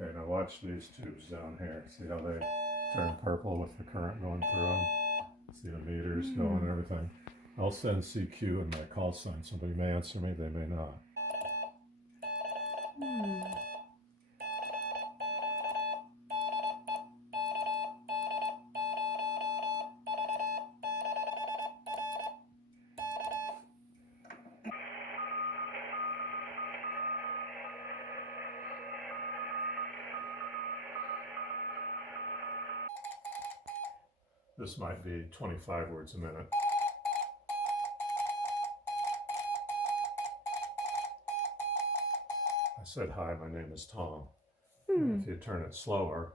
Okay, now watch these tubes down here. See how they turn purple with the current going through them? See the meters going and everything. I'll send CQ and my call sign. Somebody may answer me, they may not. This might be 25 words a minute. I said, hi, my name is Tom. If you turn it slower,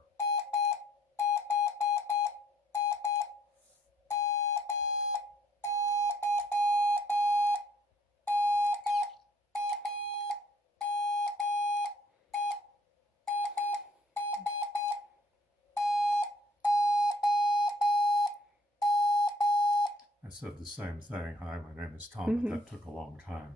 I said the same thing, hi, my name is Tom, but that took a long time.